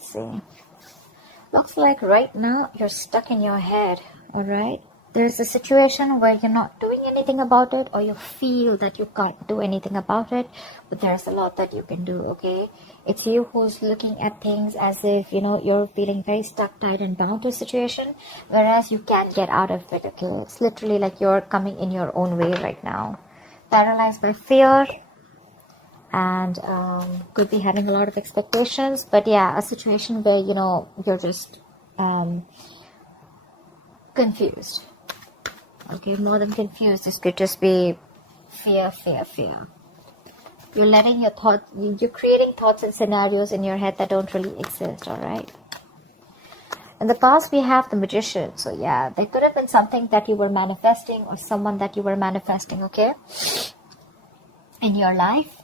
Let's see. Looks like right now you're stuck in your head, alright? There's a situation where you're not doing anything about it, or you feel that you can't do anything about it, but there's a lot that you can do, okay? It's you who's looking at things as if, you're feeling very stuck, tied, and bound to a situation, whereas you can't get out of it, okay? It's literally like you're coming in your own way right now. Paralyzed by fear, and could be having a lot of expectations, but yeah, a situation where, you're just confused. Okay, more than confused, this could just be fear. You're letting your thoughts, you're creating thoughts and scenarios in your head that don't really exist, alright? In the past, we have the Magician. So yeah, there could have been something that you were manifesting, or someone that you were manifesting, okay, in your life.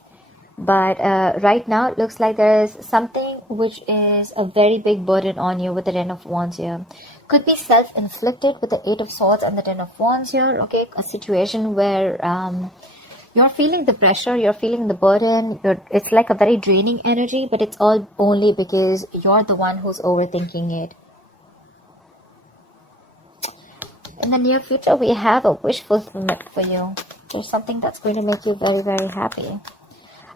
But right now, it looks like there is something which is a very big burden on you with the Ten of Wands here. Could be self-inflicted with the Eight of Swords and the Ten of Wands here, okay? A situation where you're feeling the pressure, you're feeling the burden, it's like a very draining energy, but it's all only because you're the one who's overthinking it. In the near future, we have a wish fulfillment for you. There's something that's going to make you very, very happy.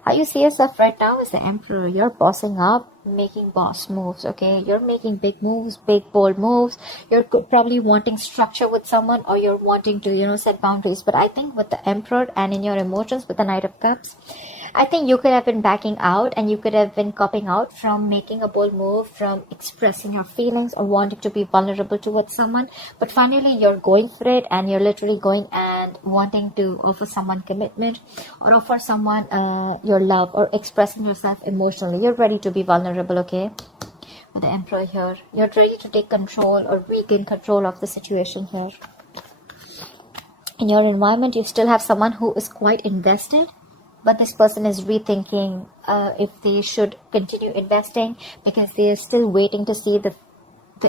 How you see yourself right now is the Emperor. You're bossing up, making boss moves, okay? You're making big moves, big bold moves. You're probably wanting structure with someone, or you're wanting to, set boundaries. But I think with the Emperor and in your emotions with the Knight of Cups, I think you could have been backing out, and you could have been copping out from making a bold move, from expressing your feelings or wanting to be vulnerable towards someone. But finally, you're going for it, and you're literally going and wanting to offer someone commitment, or offer someone your love, or expressing yourself emotionally. You're ready to be vulnerable, okay? With the Emperor here, you're ready to take control or regain control of the situation here. In your environment, you still have someone who is quite invested, but this person is rethinking if they should continue investing, because they are still waiting to see the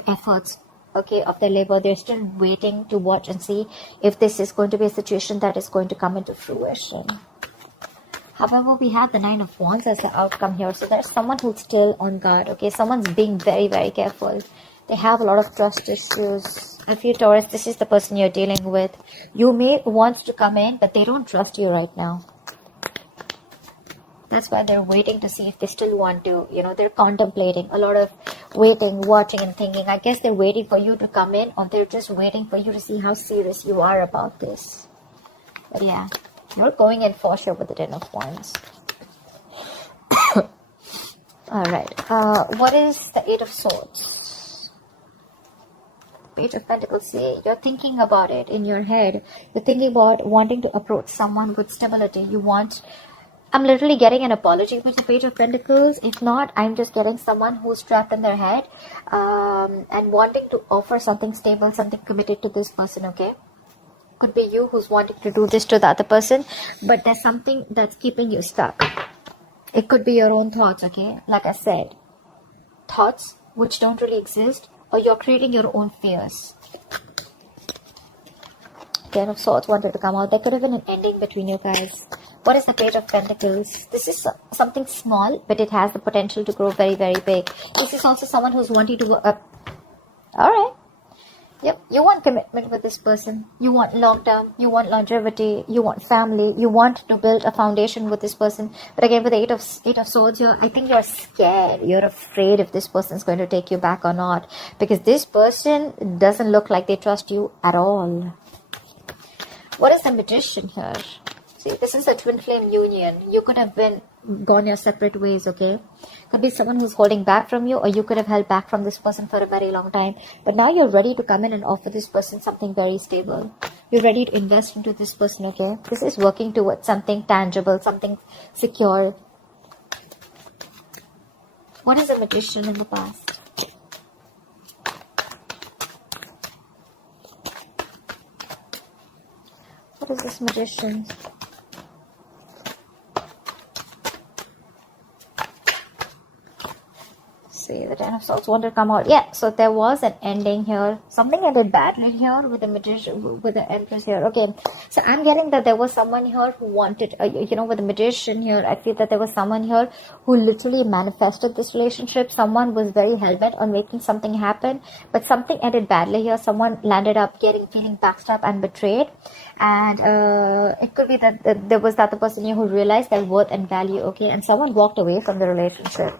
efforts, okay, of their labor. They're still waiting to watch and see if this is going to be a situation that is going to come into fruition. However, we have the Nine of Wands as the outcome here. So there's someone who's still on guard, okay? Someone's being very, very careful. They have a lot of trust issues. If you Taurus, this is the person you're dealing with. You may want to come in, but they don't trust you right now. That's why they're waiting to see if they still want to, they're contemplating, a lot of waiting, watching, and thinking. I guess they're waiting for you to come in, or they're just waiting for you to see how serious you are about this. But yeah, you're going in for sure with the Ten of Wands. Alright, what is the Eight of Swords? Page of Pentacles. See, you're thinking about it in your head. You're thinking about wanting to approach someone with stability. I'm literally getting an apology with the Page of Pentacles. If not, I'm just getting someone who's trapped in their head and wanting to offer something stable, something committed to this person, okay? Could be you who's wanting to do this to the other person, but there's something that's keeping you stuck. It could be your own thoughts, okay? Like I said, thoughts which don't really exist, or you're creating your own fears. Ten of Swords wanted to come out. There could have been an ending between you guys. What is the Page of Pentacles? This is something small, but it has the potential to grow very, very big. This is also someone who's wanting to go up. Alright. Yep, you want commitment with this person. You want long term. You want longevity. You want family. You want to build a foundation with this person. But again, with the Eight of Swords here, I think you're scared. You're afraid if this person is going to take you back or not. Because this person doesn't look like they trust you at all. What is the Magician here? See, this is a twin flame union. You could have gone your separate ways, okay? Could be someone who's holding back from you, or you could have held back from this person for a very long time. But now you're ready to come in and offer this person something very stable. You're ready to invest into this person, okay? This is working towards something tangible, something secure. What is a Magician in the past? What is this Magician? see. The Ten of Swords wanted to come out. Yeah, so there was an ending here. Something ended badly here with the Magician, with the Empress here. Okay, so I'm getting that there was someone here who wanted, you know, with the Magician here, I feel that there was someone here who literally manifested this relationship. Someone was very hell-bent on making something happen, but something ended badly here. Someone landed up feeling backstabbed and betrayed. And it could be that there was the other person here who realized their worth and value, okay, and someone walked away from the relationship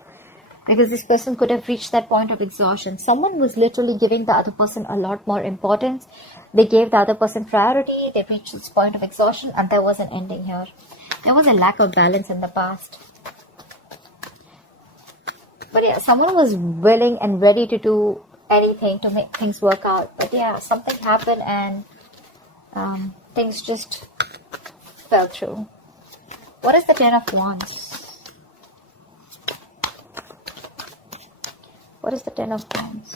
because this person could have reached that point of exhaustion. Someone was literally giving the other person a lot more importance. They gave the other person priority. They reached this point of exhaustion, and there was an ending here. There was a lack of balance in the past. But yeah, someone was willing and ready to do anything to make things work out. But yeah, something happened and things just fell through. What is the Ten of Wands? What is the Ten of Wands?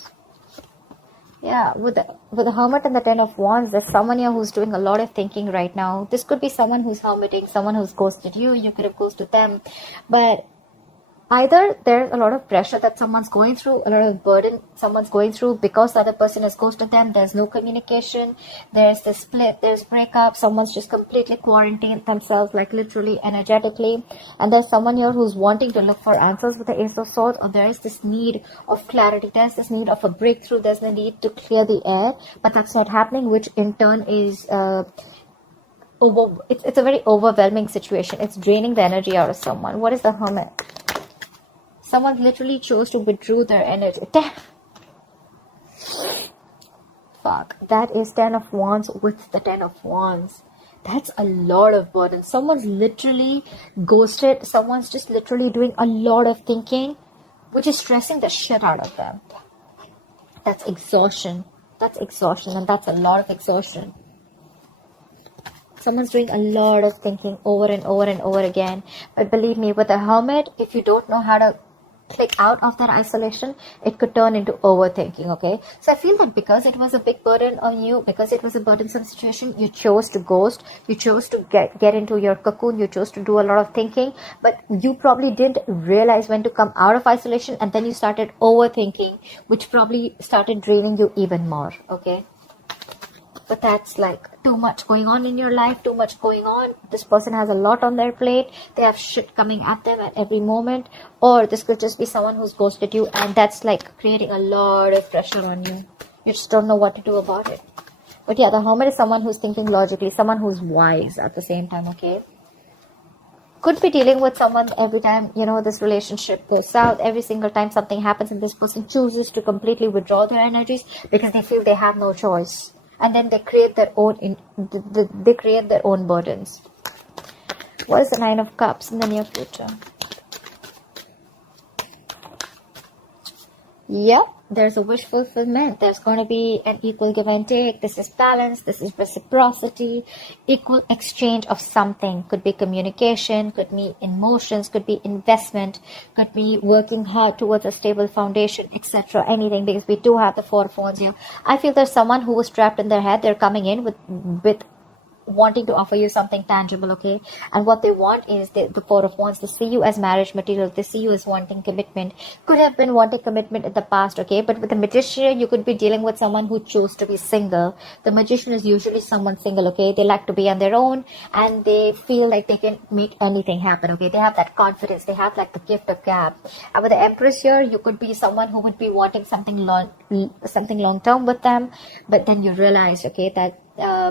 Yeah, with the Hermit and the Ten of Wands, there's someone here who's doing a lot of thinking right now. This could be someone who's hermiting, someone who's ghosted you. You could have ghosted them. But either there's a lot of pressure that someone's going through, a lot of burden someone's going through because the other person has ghosted them. There's no communication. There's the split. There's breakup. Someone's just completely quarantined themselves, like literally, energetically. And there's someone here who's wanting to look for answers with the Ace of Swords, or there is this need of clarity. There's this need of a breakthrough. There's the need to clear the air, but that's not happening, which in turn is it's a very overwhelming situation. It's draining the energy out of someone. What is the Hermit? Someone literally chose to withdraw their energy. Fuck. That is Ten of Wands with the Ten of Wands. That's a lot of burden. Someone's literally ghosted. Someone's just literally doing a lot of thinking, which is stressing the shit out of them. That's exhaustion. That's exhaustion, and that's a lot of exhaustion. Someone's doing a lot of thinking over and over and over again. But believe me, with a Hermit, if you don't know how to click out of that isolation, it could turn into overthinking, okay? So I feel that because it was a big burden on you, because it was a burdensome situation, you chose to ghost, you chose to get into your cocoon, you chose to do a lot of thinking, but you probably didn't realize when to come out of isolation, and then you started overthinking, which probably started draining you even more, okay? But that's like too much going on in your life, too much going on. This person has a lot on their plate. They have shit coming at them at every moment. Or this could just be someone who's ghosted you, and that's like creating a lot of pressure on you. You just don't know what to do about it. But yeah, the Hermit is someone who's thinking logically, someone who's wise at the same time, okay? Could be dealing with someone every time, you know, this relationship goes south. Every single time something happens and this person chooses to completely withdraw their energies because they feel they have no choice. And then they create their own burdens. What is the Nine of Cups in the near future? Yep, there's a wish fulfillment. There's going to be an equal give and take. This is balance. This is reciprocity. Equal exchange of something. Could be communication, could be emotions, could be investment, could be working hard towards a stable foundation, etc. Anything, because we do have the Four of Wands here. I feel there's someone who was trapped in their head. They're coming in with wanting to offer you something tangible, okay? And what they want is the Four of Wands. They see you as marriage material. They see you as wanting commitment. Could have been wanting commitment in the past, okay? But with the Magician, you could be dealing with someone who chose to be single. The Magician is usually someone single, okay? They like to be on their own, and they feel like they can make anything happen, okay? They have that confidence. They have like the gift of gab. And with the Empress here, you could be someone who would be wanting something long term with them, but then you realize, okay, that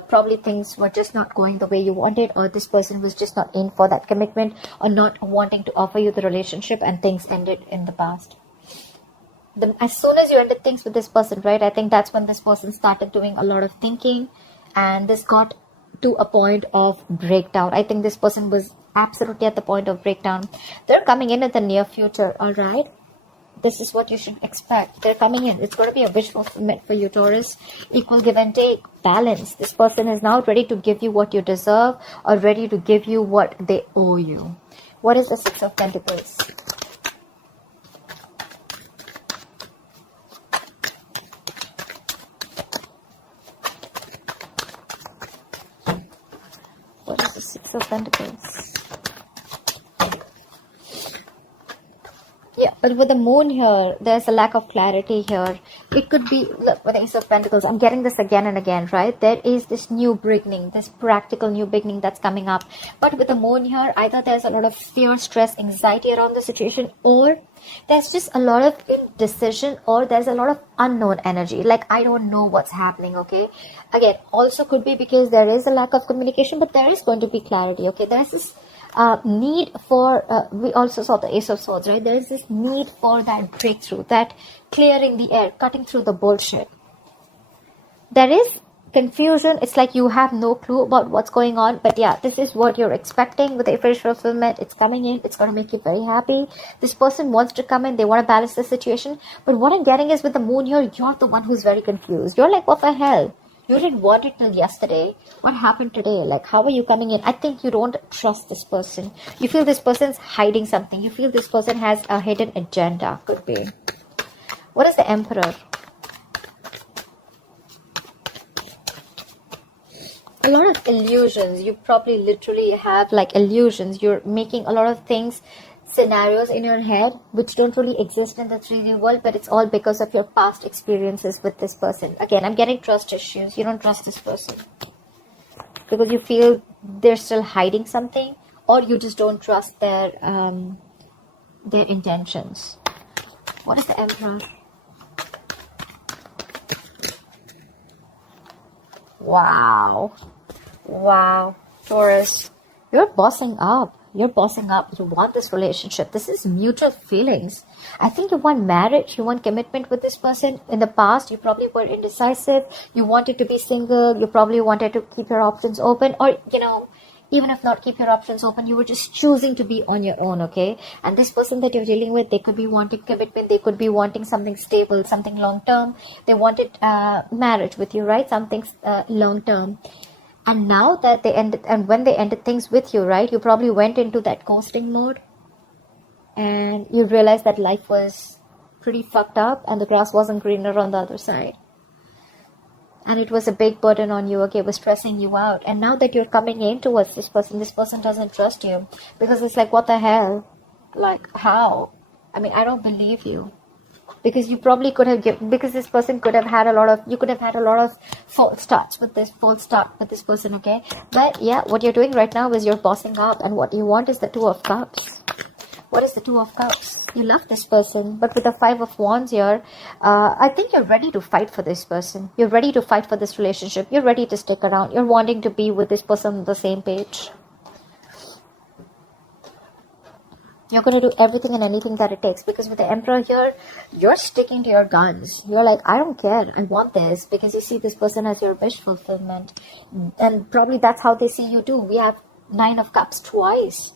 probably things were just not going the way you wanted, or this person was just not in for that commitment, or not wanting to offer you the relationship, and things ended in the past. As soon as you ended things with this person, right, I think that's when this person started doing a lot of thinking, and this got to a point of breakdown. I think this person was absolutely at the point of breakdown. They're coming in the near future, all right? This is what you should expect. They're coming in. It's going to be a wish fulfillment for you, Taurus. Equal give and take. Balance. This person is now ready to give you what you deserve, or ready to give you what they owe you. What is the Six of Pentacles? What is the Six of Pentacles? Yeah, But with the moon here, there's a lack of clarity here. It could be, look, with the Ace of Pentacles, I'm getting this again and again, right? There is this new beginning, this practical new beginning that's coming up. But with the moon here, either there's a lot of fear, stress, anxiety around the situation, or there's just a lot of indecision, or there's a lot of unknown energy. Like, I don't know what's happening, okay? Again, also could be because there is a lack of communication, but there is going to be clarity, okay? There's this need for, we also saw the Ace of Swords, right? There is this need for that breakthrough, that clearing the air, cutting through the bullshit. There is confusion. It's like you have no clue about what's going on, but yeah, this is what you're expecting with the wish fulfillment. It's coming in. It's going to make you very happy. This person wants to come in. They want to balance the situation, but what I'm getting is with the moon here, you're the one who's very confused. You're like, what the hell? You didn't want it till yesterday. What happened today? Like, how are you coming in? I think you don't trust this person. You feel this person's hiding something. You feel this person has a hidden agenda. Could be. What is the Emperor? A lot of illusions. You probably literally have like illusions. You're making a lot of things, scenarios in your head which don't really exist in the 3D world, but it's all because of your past experiences with this person. Again, I'm getting trust issues. You don't trust this person because you feel they're still hiding something, or you just don't trust their intentions. What is the Emperor? Wow. Wow. Taurus, you're bossing up. You're bossing up. You want this relationship. This is mutual feelings. I think you want marriage. You want commitment with this person. In the past, you probably were indecisive. You wanted to be single. You probably wanted to keep your options open. Or, you know, even if not keep your options open, you were just choosing to be on your own, okay? And this person that you're dealing with, they could be wanting commitment. They could be wanting something stable, something long-term. They wanted marriage with you, right? Something long-term. And now that they ended, and when they ended things with you, right, you probably went into that ghosting mode and you realized that life was pretty fucked up and the grass wasn't greener on the other side. And it was a big burden on you, okay, it was stressing you out. And now that you're coming in towards this person doesn't trust you because it's like, what the hell? Like, how? I mean, I don't believe you. Because you probably could have given, because this person could have had a lot of, you could have had a lot of false start with this person, okay? But yeah, what you're doing right now is you're bossing up, and what you want is the Two of Cups. What is the Two of Cups? You love this person, but with the Five of Wands here, I think you're ready to fight for this person. You're ready to fight for this relationship. You're ready to stick around. You're wanting to be with this person on the same page. You're going to do everything and anything that it takes, because with the Emperor here, you're sticking to your guns. You're like, I don't care. I want this, because you see this person as your wish fulfillment. And probably that's how they see you too. We have Nine of Cups twice.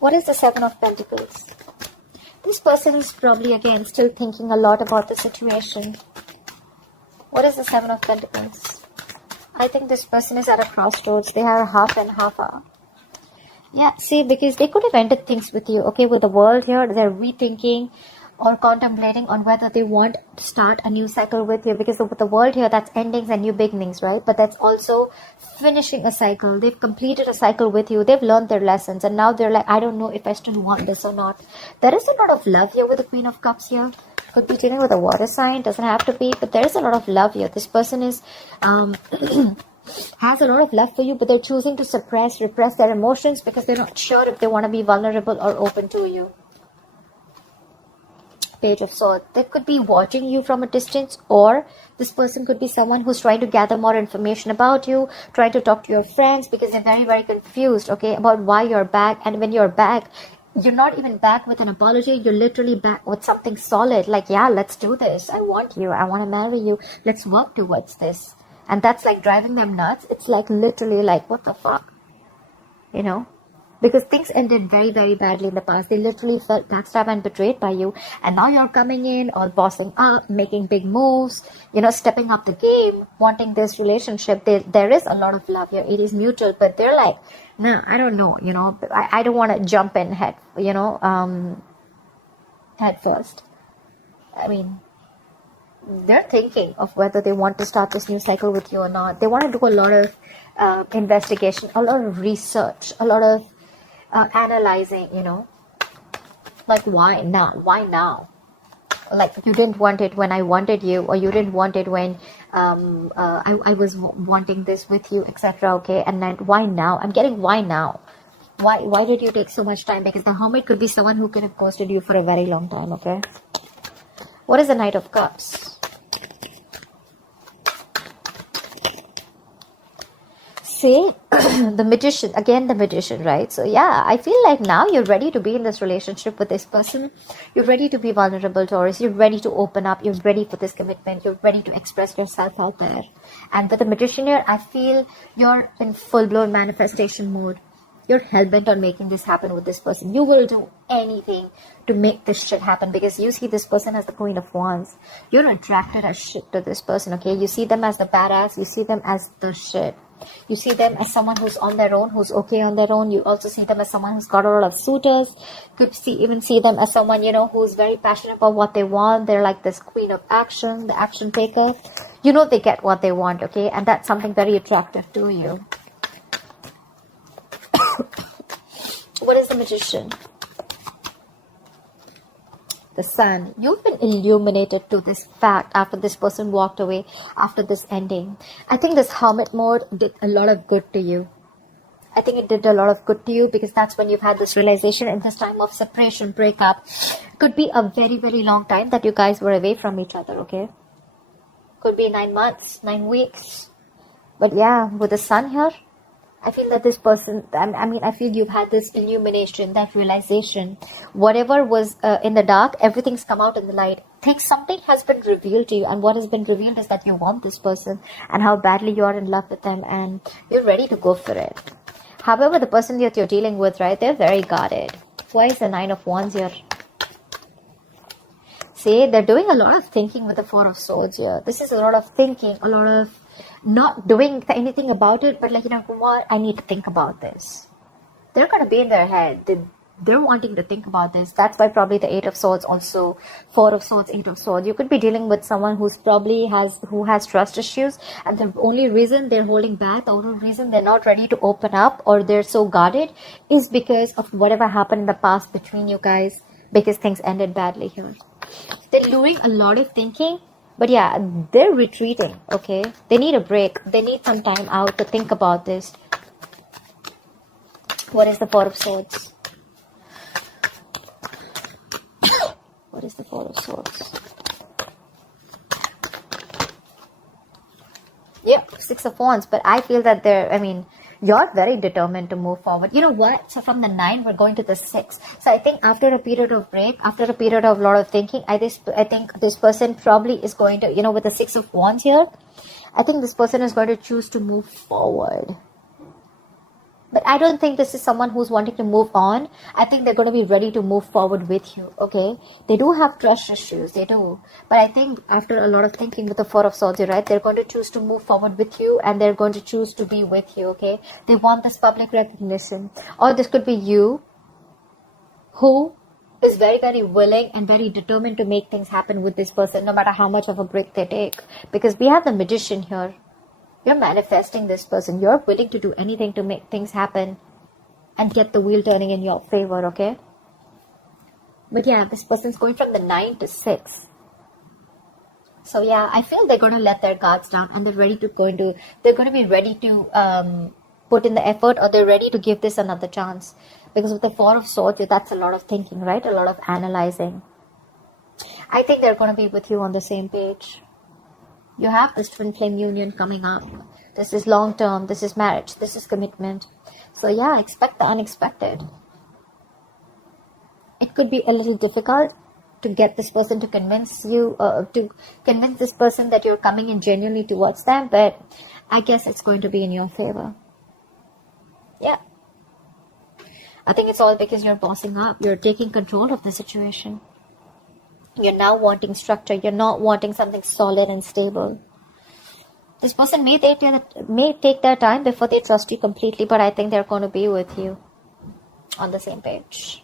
What is the Seven of Pentacles? This person is probably, again, still thinking a lot about the situation. What is the Seven of Pentacles? I think this person is at a crossroads. They are half and half out. Yeah, see, because they could have ended things with you, okay? With the World here, they're rethinking or contemplating on whether they want to start a new cycle with you. Because with the World here, that's endings and new beginnings, right? But that's also finishing a cycle. They've completed a cycle with you. They've learned their lessons. And now they're like, I don't know if I still want this or not. There is a lot of love here with the Queen of Cups here. Could be dealing with a water sign. Doesn't have to be. But there is a lot of love here. This person is... has a lot of love for you, but they're choosing to repress their emotions because they're not sure if they want to be vulnerable or open to you. Page of Swords. They could be watching you from a distance, or this person could be someone who's trying to gather more information about you, trying to talk to your friends because they're very, very confused, okay, about why you're back. And when you're back, you're not even back with an apology. You're literally back with something solid, like, yeah, let's do this. I want you. I want to marry you. Let's work towards this. And that's like driving them nuts. It's like literally like, what the fuck? You know? Because things ended very, very badly in the past. They literally felt backstabbed and betrayed by you. And now you're coming in, all bossing up, making big moves, you know, stepping up the game, wanting this relationship. There is a lot of love here. It is mutual, but they're like, nah, I don't know, you know, I don't want to jump in head first. I mean, they're thinking of whether they want to start this new cycle with you or not. They want to do a lot of investigation, a lot of research, a lot of analyzing, you know. Like, why now? Why now? Like, you didn't want it when I wanted you, or you didn't want it when I was wanting this with you, etc. Okay, and then why now? I'm getting why now. Why did you take so much time? Because the Hermit could be someone who could have ghosted you for a very long time. Okay, what is the Knight of Cups? See, the Magician, again the Magician, right? So yeah, I feel like now you're ready to be in this relationship with this person. You're ready to be vulnerable, Taurus. You're ready to open up. You're ready for this commitment. You're ready to express yourself out there. And with the Magician here, I feel you're in full-blown manifestation mode. You're hell-bent on making this happen with this person. You will do anything to make this shit happen, because you see this person as the Queen of Wands. You're attracted as shit to this person, okay? You see them as the badass. You see them as the shit. You see them as someone who's on their own, who's okay on their own. You also see them as someone who's got a lot of suitors. Could even see them as someone, you know, who's very passionate about what they want. They're like this queen of action, the action taker. You know, they get what they want, okay? And that's something very attractive to you. What is the Magician? The Sun. You've been illuminated to this fact after this person walked away, after this ending. I think this Hermit mode did a lot of good to you. I think it did a lot of good to you, because that's when you've had this realization in this time of separation, breakup. Could be a very, very long time that you guys were away from each other, okay? Could be 9 months, 9 weeks. But yeah, with the Sun here, I feel that this person, I feel you've had this illumination, that realization. Whatever was in the dark, everything's come out in the light. Something has been revealed to you, and what has been revealed is that you want this person and how badly you are in love with them, and you're ready to go for it. However, the person that you're dealing with, right, they're very guarded. Why is the Nine of Wands here? See, they're doing a lot of thinking with the Four of Swords here. This is a lot of thinking, a lot of not doing anything about it, but like, you know what, I need to think about this. They're going to be in their head. They're wanting to think about this. That's why probably the Eight of Swords, also Four of Swords, Eight of Swords. You could be dealing with someone who has trust issues, and the only reason they're holding back, the only reason they're not ready to open up, or they're so guarded, is because of whatever happened in the past between you guys, because things ended badly here. They're doing a lot of thinking. But yeah, they're retreating, okay? They need a break. They need some time out to think about this. What is the Four of Swords? What is the Four of Swords? Yep, Six of Wands. But I feel that you're very determined to move forward. You know what? So from the 9, we're going to the 6. So I think after a period of break, after a period of a lot of thinking, I think this person probably is going to, you know, with the 6 of Wands here, I think this person is going to choose to move forward. But I don't think this is someone who's wanting to move on. I think they're going to be ready to move forward with you, okay? They do have trust issues, they do. But I think after a lot of thinking with the Four of Swords, right, they're going to choose to move forward with you, and they're going to choose to be with you, okay? They want this public recognition. Or this could be you, who is very, very willing and very determined to make things happen with this person, no matter how much of a break they take. Because we have the Magician here. You're manifesting this person. You're willing to do anything to make things happen and get the wheel turning in your favor, okay? But yeah, this person's going from the 9 to 6. So yeah, I feel they're going to let their guards down, and they're going to be ready to put in the effort, or they're ready to give this another chance. Because with the Four of Swords, that's a lot of thinking, right? A lot of analyzing. I think they're going to be with you on the same page. You have this twin flame union coming up. This is long term. This is marriage. This is commitment. So yeah, expect the unexpected. It could be a little difficult to get this person to convince you, to convince this person that you're coming in genuinely towards them. But I guess it's going to be in your favor. Yeah. I think it's all because you're bossing up. You're taking control of the situation. You're now wanting structure. You're not wanting something solid and stable. This person may take their time before they trust you completely, but I think they're going to be with you on the same page.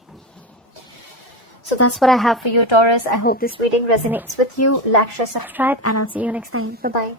So that's what I have for you, Taurus. I hope this reading resonates with you. Like, share, subscribe, and I'll see you next time. Bye-bye.